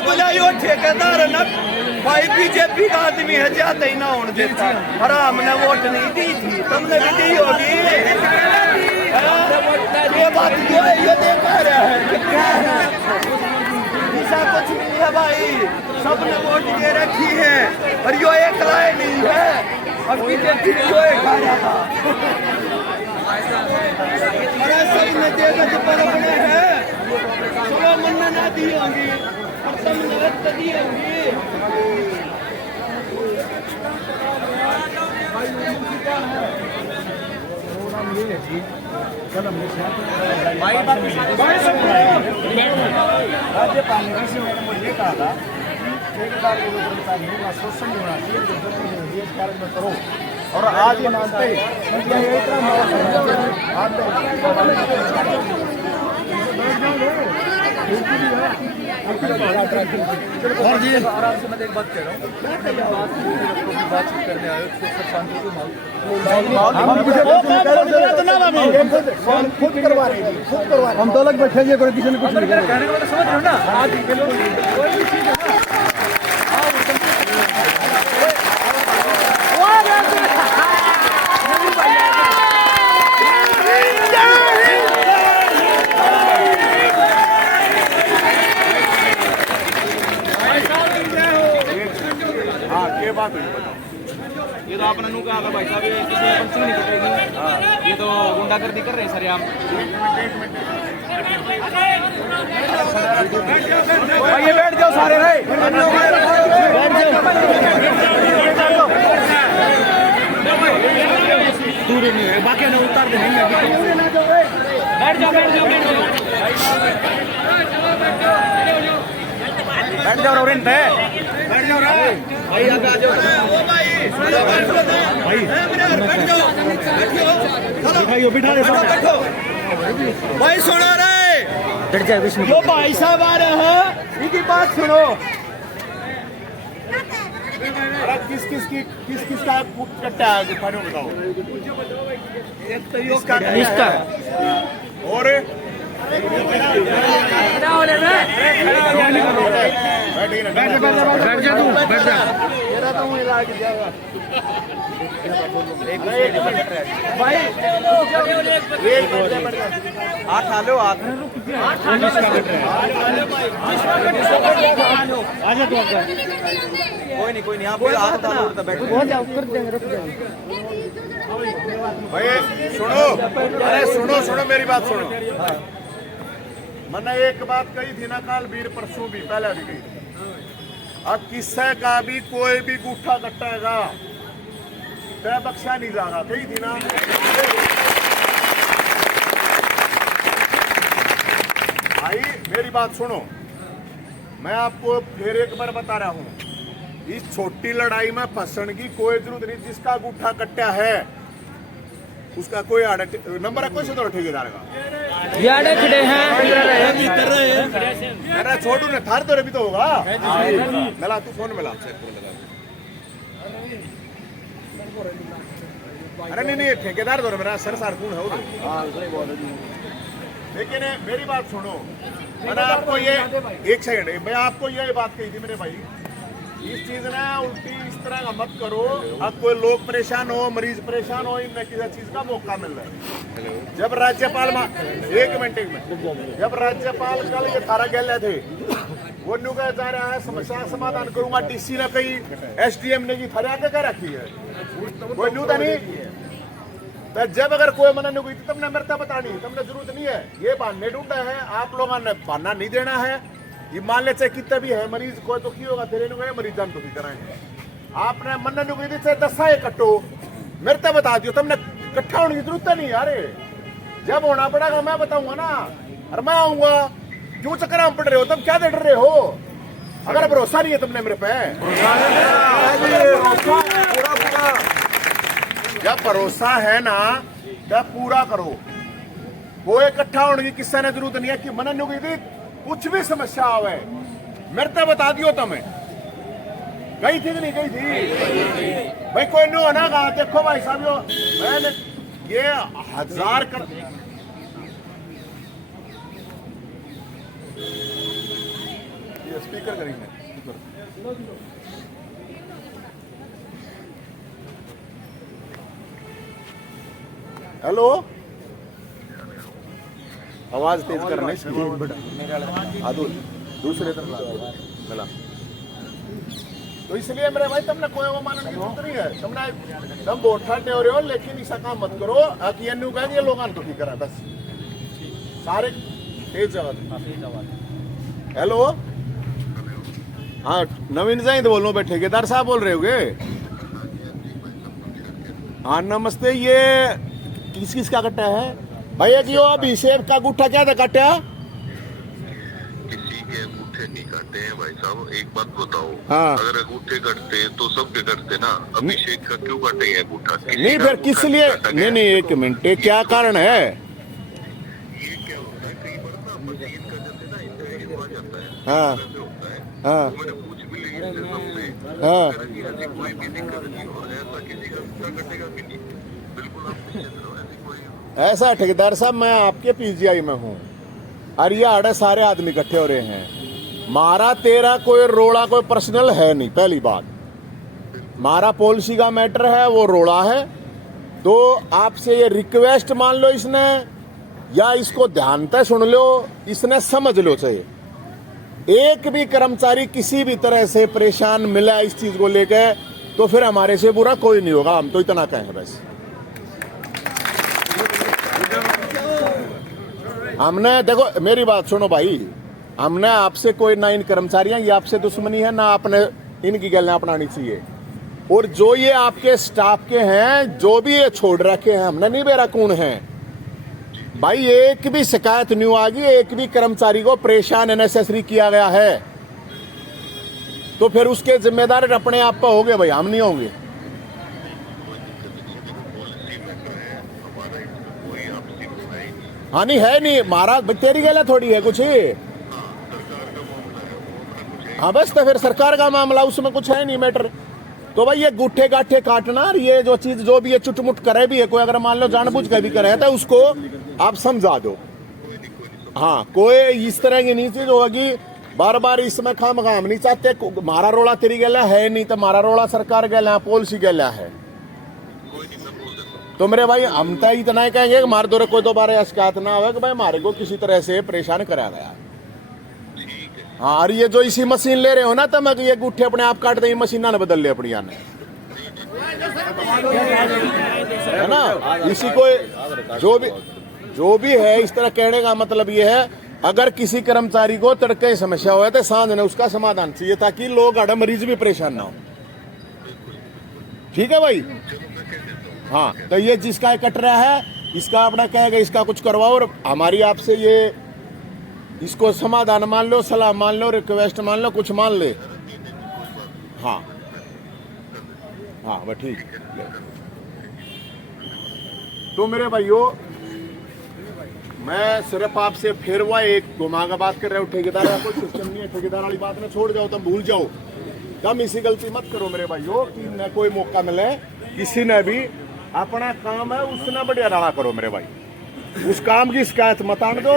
बुलाइयो ठेकेदार न भाई बीजेपी का आदमी है, ज्यादा ही ना होने देता। हराम ने वोट नहीं दी थी, तुमने भी दी होगी। ये बात जो है ये देखा रहा है ऐसा कुछ नहीं है भाई, सबने वोट दे रखी है और यो एक राय नहीं है। और बीजेपी जो है खा रहा था सही ने देगा जो बराबर है, चलो मन्ना ना दी होंगी और तुमने दी होंगी। राज्यपाल ने किसी ने मुझे कहा था ठेकेदार के ऊपर शोषण नहीं होना चाहिए, जो गलती होगी इस कारण में करो। और आज ये मानते हैं और जी आराम से मैं एक बात कह रहा हूँ, बातचीत करने आए खुद करवा रहे हैं, खुद करवा हम तो अलग बैठेंगे, कोई किसी ने कुछ नहीं कहने का मतलब समझ रहे हो ना। आज बात हुई, ये तो आपने नू कहा था भाई साहब, ये किसी ने पंचिंग नहीं कटेगी, ये तो गुंडागर्दी कर रहे हैं सर आप। भाई ये बैठ जाओ सारे रहे, दूर नहीं है बाकी ना उतार दे, नहीं बैठ जाओ बैठ जाओ बैठ जाओ रोरेन पे बैठ जाओ रे भाई, यहाँ पे आ जाओ भाई, बैठो बिठा दे बैठो भाई, सुनो रे बैठ जाए विष्णु। जो भाई साहब आ रहे हैं इनकी बात सुनो। किस किस का कट्टा है बताओ। एक तो इसका और बैठ जा तू बैठ जा, मेरा तो वहीं लाग जाएगा भाई। हाथ हालो हाथ आजा तू, कोई नहीं आप हाथ हालो बैठो भाई। सुनो अरे सुनो मेरी बात सुनो। मैंने एक बात कही थी ना काल वीर परसों भी पहले भी कही थी, अब किस्से का भी कोई भी गूठा कटेगा तय बख्शा नहीं जाएगा, कही थी ना। भाई मेरी बात सुनो, मैं आपको फिर एक बार बता रहा हूं, इस छोटी लड़ाई में फंसने की कोई जरूरत नहीं। जिसका गूठा कट्टा है उसका कोई नंबर है, कोई से तो ठेकेदार का याडे खड़े हैं मेरा छोटू ने थार तो भी तो होगा। मिला तू फोन मिला, अरे नहीं ठेकेदार तो मेरा सर सार कौन है वो। लेकिन मेरी बात सुनो, मैंने आपको ये एक सेकंड मैं आपको ये बात कही थी मेरे भाई, इस चीज ना उल्टी इस तरह का मत करो। अब कोई लोग परेशान हो, मरीज परेशान हो, इनमें किसी चीज का मौका मिल रहा है। जब राज्यपाल एक मिनट जब राज्यपाल कल ये थारा गए थे, वो न्यू कह जा रहा है समस्या समाधान करूंगा, डीसी ने कही एसडीएम ने की थारे आगे क्या रखी है, वो न्यू था नहीं। तो जब अगर कोई मना नहीं हुई तो तुमने मेरे बतानी, तुमने जरूरत नहीं है ये बहाने ढूंढे हैं आप लोगों ने, बहाना नहीं देना है। ये मान ले चाहे कितना भी है मरीज कोई तो की होगा, तेरे ने मरीज जान तो की तरह आपने मन नुकी चाहे 10 कट्टो मेरे तो बता दियो, तुमने इकट्ठा होने की जरूरत नहीं यार। जब होना पड़ेगा मैं बताऊंगा ना, और मैं आऊंगा। क्यों चक्कर में पड़ रहे हो, तुम क्या डर रहे हो? अगर भरोसा नहीं है तुमने मेरे पे, जब भरोसा है ना तब पूरा करो। वो इकट्ठा होने की किसी ने जरूरत नहीं है कि मन नुकी कुछ भी समस्या आवे मेरे तो बता दियो तुम्हें। गई थी कि नहीं गई थी भाई, कोई नो है ना कहा। देखो भाई साहब मैंने ये 1000 कर स्पीकर करेंगे हेलो आवाज तेज करने दूसरे तरफ मिला तो इसलिए मेरे भाई तुमने कोई वो मानने की जरूरत नहीं है तुमने तुम वोट ठाटे हो रहे हो लेकिन ऐसा काम मत करो कि ये न्यू कहेंगे लोग तो ठीक करा बस सारे तेज जवाब हेलो हाँ नवीन जाइंद बोल रहा हूँ ठेकेदार साहब बोल रहे होगे हाँ नमस्ते ये किस किस का कट्टा है भैया जी अभी सेब का गुट्ठा क्या था कट्टा किसी के अंगूठे नहीं काटे हैं भाई साहब एक बात बताओ हाँ। अगर अंगूठे कटते तो सबके कटते ना अभिषेक का क्यों काटेंगे अंगूठा नहीं फिर किस लिए नहीं एक मिनट क्या कारण है ये क्या होता है कई बार ना मशीन का जैसे ना इंटरव्यू आ जाता है हाँ ऐसे होता है हाँ तो मैंने पूछ भी ली इससे सबसे हाँ ऐसी कोई भी दिक्कत नहीं हो ऐसा किसी का अंगूठा कटेगा भी नहीं बिल्कुल आप निश्चित रहो ऐसी कोई ऐसा ठेकेदार साहब मैं आपके पीजीआई में हूँ और ये आड़े सारे आदमी इकट्ठे हो रहे हैं मारा तेरा कोई रोड़ा कोई पर्सनल है नहीं पहली बात मारा पॉलिसी का मैटर है वो रोड़ा है तो आपसे ये रिक्वेस्ट मान लो इसने या इसको ध्यान से सुन लो इसने समझ लो चाहिए एक भी कर्मचारी किसी भी तरह से परेशान मिला इस चीज को लेकर तो फिर हमारे से बुरा कोई नहीं होगा हम तो इतना कहें बस हमने देखो मेरी बात सुनो भाई हमने आपसे कोई ना इन कर्मचारियां ये आपसे दुश्मनी है ना आपने इनकी गलें अपनानी चाहिए और जो ये आपके स्टाफ के हैं जो भी ये छोड़ रखे हैं हमने नहीं बेरा कौन है भाई एक भी शिकायत नहीं आ गई एक भी कर्मचारी को परेशान अननेसेसरी किया गया है तो फिर उसके जिम्मेदार अपने आप पर होंगे भाई हम नहीं होंगे हाँ नहीं है नहीं महाराज तेरी गला थोड़ी है कुछ हाँ बस तो फिर सरकार का मामला उसमें कुछ है नहीं मैटर तो भाई ये गुट्ठे गाठे काटना और ये जो चीज जो भी ये चुटमुट करे भी है कोई अगर मान लो जानबूझ कर भी करे तो उसको आप समझा दो हाँ कोई इस तरह की नहीं चीज होगी बार बार इसमें खाम नहीं चाहते मारा रोड़ा तेरी गला है नहीं तो मारा रोड़ा सरकार गला पॉलिसी गला है तो मेरे भाई हम तो इतना ही कहेंगे कि मार दो कोई दोबारा शिकायत ना हो कि भाई हमारे को किसी तरह से परेशान करा गया हाँ और ये जो इसी मशीन ले रहे हो ना तो मैं ये गुट्ठे अपने आप काट दे मशीन ना बदल ले अपनी आने है ना इसी को जो भी है इस तरह कहने का मतलब ये है अगर किसी कर्मचारी को तड़के समस्या हो तो सांझ ने उसका समाधान चाहिए ताकि लोग आड़े मरीज भी परेशान ना हो ठीक है भाई हाँ तो ये जिसका कट रहा है इसका अपना कहेगा इसका कुछ करवाओ और हमारी आपसे ये इसको समाधान मान लो सलाह मान लो रिक्वेस्ट मान लो कुछ मान ले हाँ हाँ बस ठीक तो मेरे भाइयों मैं सिर्फ आपसे फिर वह एक घुमा का बात कर रहे हो ठेकेदार कोई सिस्टम नहीं है ठेकेदार वाली बात में छोड़ जाओ तुम भूल जाओ तुम इसी गलती मत करो मेरे भाइयों कि न कोई मौका मिले किसी ने भी अपना काम है उसने बढ़िया राड़ा करो मेरे भाई उस काम की शिकायत मत आने दो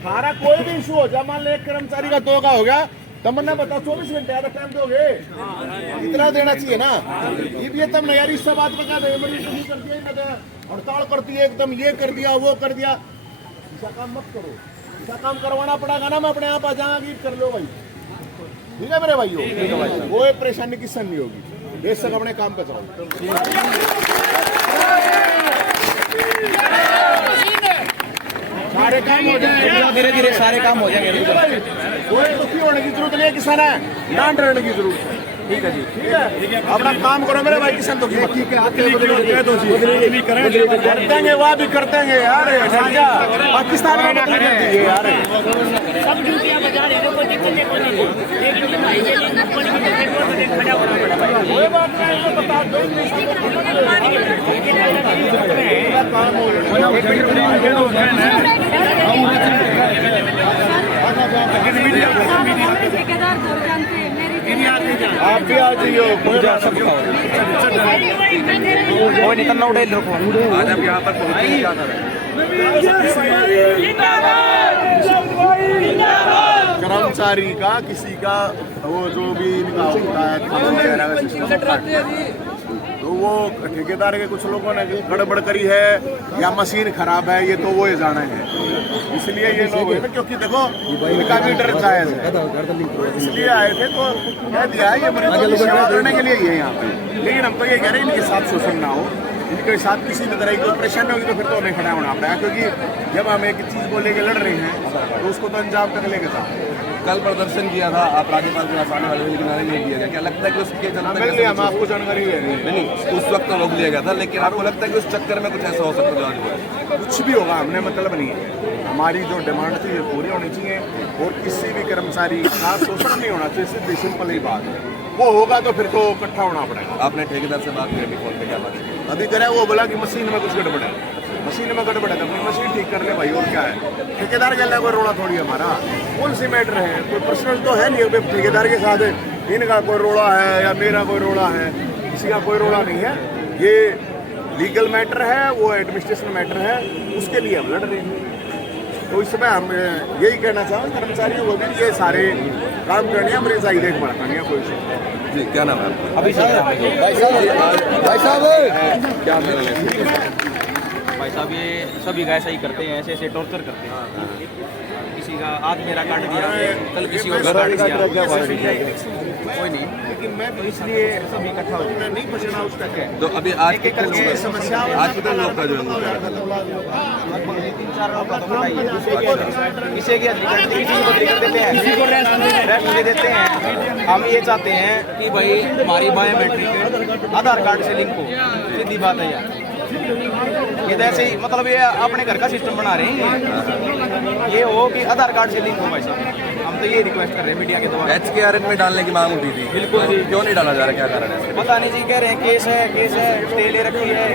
सारा कोई भी इशू हो जाए मान लो एक कर्मचारी का धोखा हो गया तब ना बता 24 घंटे आधा टाइम दोगे इतना देना चाहिए ना ये तुम यार इस बात बता दे बड़ी कर दिया हड़ताल करती है एकदम ये कर दिया वो कर दिया ऐसा काम मत करो ऐसा काम करवाना पड़ेगा ना मैं अपने आप आ जाऊंगी कर लो भाई ठीक है मेरे भाइयों कोई परेशानी किसी नहीं होगी बेशक अपने काम पे चलो सारे काम हो जाएंगे धीरे धीरे सारे काम हो जाएंगे कोई दुखी होने की जरूरत नहीं है किसान है डांट रहने की जरूरत है ठीक है जी ठीक है अपना काम करो मेरे भाई किसान दुखी कर देंगे वह भी कर देंगे यार पाकिस्तान में यार सब ड्यूटियां बजा रहे हैं कोई दिक्कत नहीं एक ड्यूटी भाई के लिए कंपनी की पेट्रोल में खड़ा होना पड़ा कोई बात नहीं तो बता दो ठेकेदार दूर जानते हैं मेरी आप भी आ जाइए कोई बात कोई नहीं करना उठे लोग आज हम यहाँ पर पहुँचे क्या कर रहे हैं कर्मचारी का किसी का वो जो भी इनका होता है खाना वगैरह का सिस्टम, तो वो ठेकेदार के कुछ लोगों ने गड़बड़ करी है या मशीन खराब है, ये तो वो जाने हैं। इसलिए ये लोग है ना, क्योंकि देखो इनका भी डर जायज है, तो इसलिए आए थे तो कह दिया है ये मरीजों की सेवा करने के लिए ही है यहाँ पे। लेकिन हम तो ये कह रहे हैं इनके साथ शोषण ना हो, इनके साथ किसी भी तरह की परेशानी होगी तो फिर तो हमें खड़ा होना पड़ेगा, क्योंकि जब हम एक चीज़ को लेकर लड़ रहे हैं तो उसको तो अंजाम तक लेके जाओ। कल प्रदर्शन किया था आप राज्यपाल के पास आने वाले थे, लेकिन आने नहीं दिया गया। क्या लगता है कि उसके चलते हम आपको जानकारी दे रहे हैं, नहीं उस वक्त तो रोक लिया गया था, लेकिन आपको लगता है कि उस चक्कर में कुछ ऐसा हो सकता है जो आज हुआ है? कुछ भी होगा, हमने मतलब नहीं है, हमारी जो डिमांड थी ये पूरी होनी चाहिए और किसी भी कर्मचारी का शोषण नहीं होना चाहिए, सिर्फ सिंपल ही बात है। वो होगा तो फिर तो इकट्ठा होना पड़ेगा। आपने ठेकेदार से बात करी फोन पे, क्या बात की? अभी करे वो बोला कि मशीन में कुछ गड़बड़ है, मशीन में गड़बड़ है तो अपनी मशीन ठीक कर ले भाई, और क्या है। ठेकेदार के अल्लाह कोई रोड़ा थोड़ी है हमारा, कौन सी मैटर है, कोई पर्सनल तो है नहीं। अभी ठेकेदार के साथ इनका कोई रोड़ा है या मेरा कोई रोड़ा है, किसी का कोई रोड़ा नहीं है। ये लीगल मैटर है, वो एडमिनिस्ट्रेशन मैटर है, उसके लिए हम लड़ रहे हैं। तो इस समय हम यही कहना चाहेंगे कर्मचारियों को भी ये सारे काम करने हैं, मरीज आई देखभाल करनी है, कोई जी क्या नाम है आपका? अभी भाई साहब क्या भाई साहब ये सभी का ऐसा ही करते हैं, ऐसे ऐसे टॉर्चर करते हैं। किसी का आज मेरा काट दिया, कल किसी और का काट दिया, कोई नहीं। लेकिन मैं तो इसलिए सभी इकट्ठा हो गया, नहीं बचना उसका क्या है। तो अभी आज कितने लोग हैं? समस्या आज कितने लोग का जो है लगभग 3-4 लोग का तो बताइए। किसी की बदली कर देते हैं, किसी को रेस्ट दे देते हैं। हम ये चाहते हैं कि भाई हमारी बायोमेट्रिक आधार कार्ड से लिंक हो, सीधी बात है यार। ये तो ऐसे ही मतलब ये अपने घर का सिस्टम बना रहे हैं, ये हो कि आधार कार्ड से लिंक हो भाई साहब। हम तो ये रिक्वेस्ट कर रहे हैं मीडिया के द्वारा। HKRN में डालने की मांग उठी थी, बिल्कुल जी। क्यों नहीं डाला जा रहा, क्या कारण है? पता नहीं जी, कह रहे हैं केस है, स्टे ले रखी है।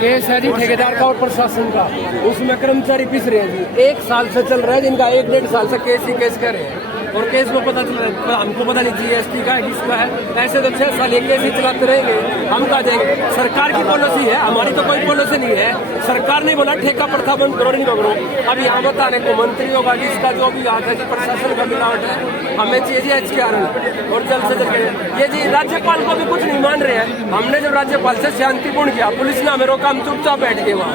केस है जी ठेकेदार का और प्रशासन का, उसमें कर्मचारी पिस रहे हैं जी। 1 साल से चल रहा है जिनका, 1-1.5 साल से केस ही केस कर रहे हैं। और केस में पता चल रहा है, हमको पता नहीं GST का है किसका है। ऐसे तो 6 साल एक केस ही चलाते रहेंगे, हम कहाँ जाएंगे। सरकार की पॉलिसी है, हमारी तो कोई पॉलिसी नहीं है। सरकार ने बोला ठेका प्रथा बंद करो, नहीं करो। अब यहाँ बताने को मंत्री होगा जिसका जो भी हाथ है जी, प्रशासन का मिलावट है। हमें चाहिए जी HKRN और जल्द से जल्द। ये जी राज्यपाल को भी कुछ नहीं मान रहे हैं। हमने जब राज्यपाल से शांतिपूर्ण किया, पुलिस ने हमें रोका, हम चुपचाप बैठ गए वहाँ।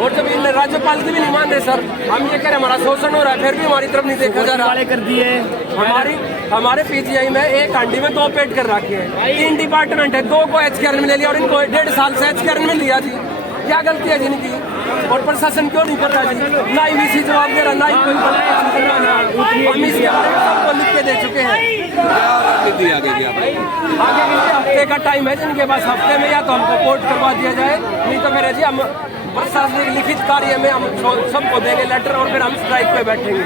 और जब इन राज्यपाल की भी नहीं मान रहे सर, हम ये कह रहे हमारा शोषण हो रहा है, फिर भी हमारी तरफ नहीं देखा जा रहा। कर दिए हमारे PGI में एक हांडी में 2 पेट कर रखे हैं। 3 डिपार्टमेंट है, 2 को HKRN में ले लिया और इनको 1.5 साल से HKRN में लिया जी। क्या गलती है जिनकी? और प्रशासन क्यों नहीं कर रहा जी? ना ही VC जवाब दे रहा, ना ही कोई हम इसके बारे में सबको लिख के दे चुके हैं। रणनीति आगे की आप? आगे के लिए हफ्ते का टाइम है जिनके पास, हफ्ते में या तो हमको कोर्ट करवा दिया जाए, नहीं तो फिर जी हम प्रशासनिक लिखित कार्य में हम सबको देंगे लेटर और फिर हम स्ट्राइक पे बैठेंगे।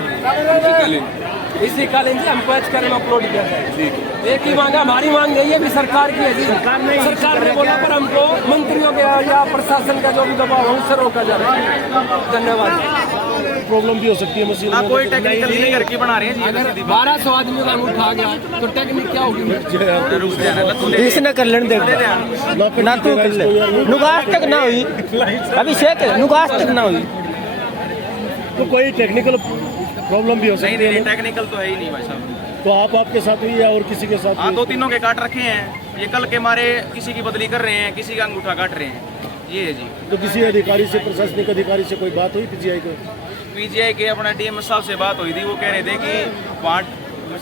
इसी कालीन जी हमको HKRN में अपलोड किया जाए। एक ही मांग है, हमारी मांग यही है कि सरकार की है जी। सरकार ने बोला पर हमको मंत्रियों के या प्रशासन का जो भी दबाव है उससे रोका जा रहा है। धन्यवाद। प्रॉब्लम भी हो सकती है मशीन में। कोई टेक्निकल नहीं घर की बना रहे हैं जी। अगर 1200 आदमी का उठा गया तो टेक्निक क्या होगी? इसने कर लेने दे ना तू कर ले, नुकास तक ना हुई अभिषेक, नुकास तक ना हुई तो कोई टेक्निकल प्रॉब्लम भी हो सकती है। नहीं, टेक्निकल तो है ही नहीं भाई साहब। तो आपके साथ हुई या और किसी के साथ? हाँ, 2-3 के काट रखे हैं। ये कल के मारे किसी की बदली कर रहे हैं, किसी का अंगूठा काट रहे हैं, ये है जी। तो किसी अधिकारी से, प्रशासनिक अधिकारी से कोई बात हुई PGI को? PGI के अपना DMS साहब से बात हुई थी, वो कह रहे थे कि वहाँ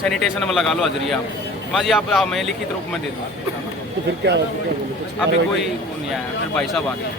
सैनिटेशन में लगा लो हाजिरी आप। माँ जी आप मैं लिखित रूप में दे दूँ। तो फिर क्या बोले? अभी कोई नहीं आया, फिर भाई साहब आ गए।